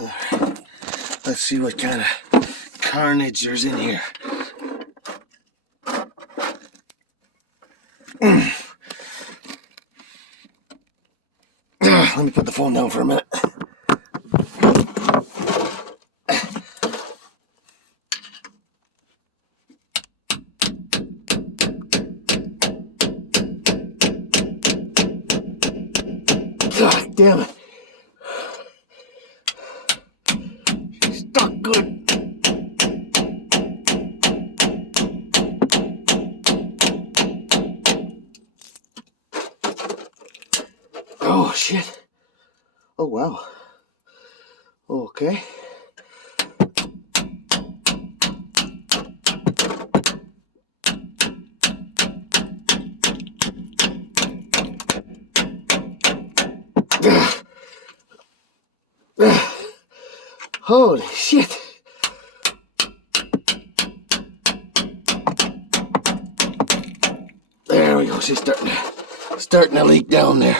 Alright, let's see what kind of carnage there's in here. Let me put the phone down for a minute. God damn it. She's stuck good. Oh, shit. Oh, wow. Okay. Holy shit. There we go. She's starting to leak down there.